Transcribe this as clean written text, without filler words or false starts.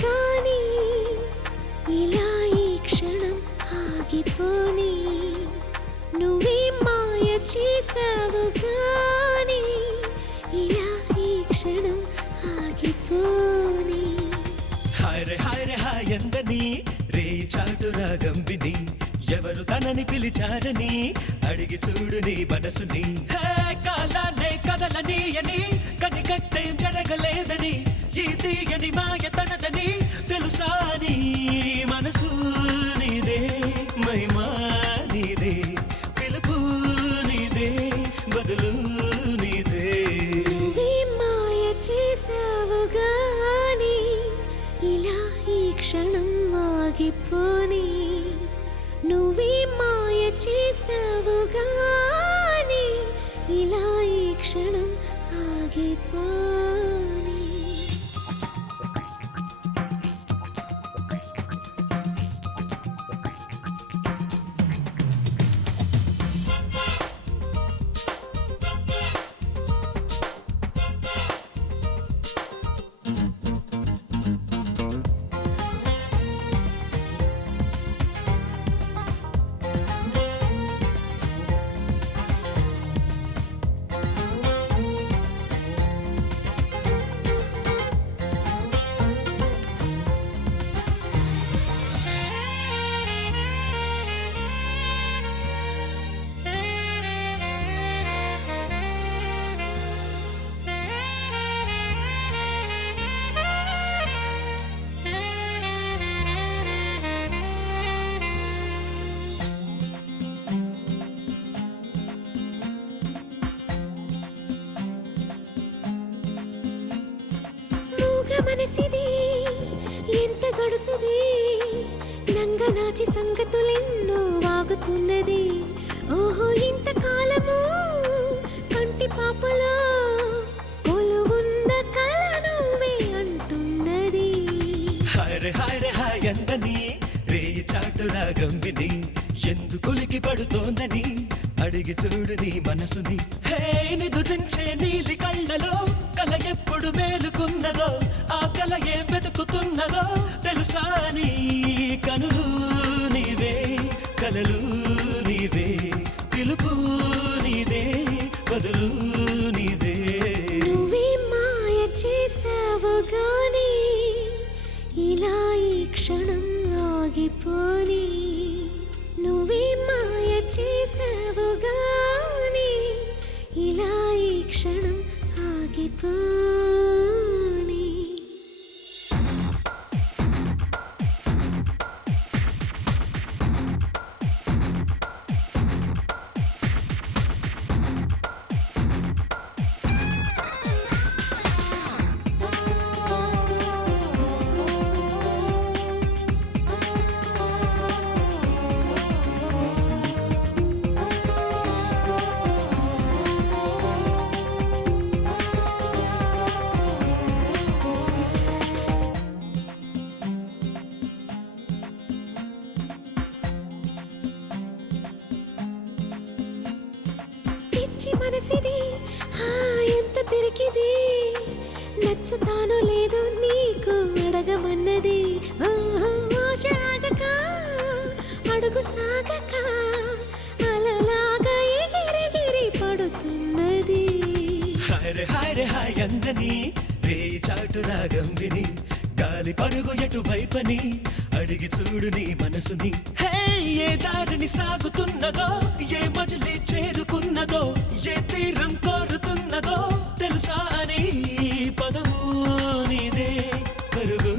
గాని ఇలా ఈ క్షణం ఆగిపోని నువ్వే మాయ చేసావు గాని ఇలా ఈ క్షణం ఆగిపోని హాయ్ రే హాయ్ ఎందని రే చాటు రాగం విని ఎవరు తనని పిలిచారని అడిగి చూడు నీ మనసుని కాలాన్నే కదలని అని కనికట్టేం జరగలేదని ఈ తీయని మాయ తనదని తెలుసా నీ మనసు నీదే మహిమా నీదే పిలుపు నీదే బదులు నీదే నువ్వే మాయ చేసావు గాని ఇలా ఈ క్షణం ఆగిపోని నువ్వే మాయ చేసావు గాని ఇలా ఈ క్షణం ఆగిపోని మనసిది ఎంత గడుసుది నంగనాచి సంగతులెన్నో వాగుతున్నది ఓహో ఇంతకాలము కంటి పాపలో కొలువున్న కల నువ్వే అంటున్నది హాయ్ రే హాయ్ ఎందని రే చాటు రాగం విని ఎందుకులికి పడుతోందని అడిగి చూడు నీ మనసుని నిదురించే నీలి కళ్ళలో కల ఎప్పుడు మేలుకున్నదో ఆ కల ఏం వెతుకుతున్నదో తెలుసా నీ కనులు నీవే కలలు నీవే పిలుపు నీదే బదులు నీదే నువ్వే మాయ చేసావు గాని ఇలా ఈ క్షణం ఆగిపోని నువ్వే మాయ చేసావు గాని ఇలా ఈ క్షణం ఆగిపోని మనసిది ఎంత పెరికిది నచ్చుతానో లేదో నీకు అడగమన్నది ఆశ ఆగక అడుగు సాగక అలలాగా ఎగిరెగిరి పడుతున్నది హాయ్ రే హాయ్ అందని రే చాటు రాగం విని గాలి పరుగు ఎటువైపని అడిగి చూడు నీ మనసుని ఏ దారిని సాగుతున్నదో ఏ మజిలీ చేరుకున్నదో ఏ తీరం కోరుతున్నదో తెలుసా అని పదము నీదే పరుగు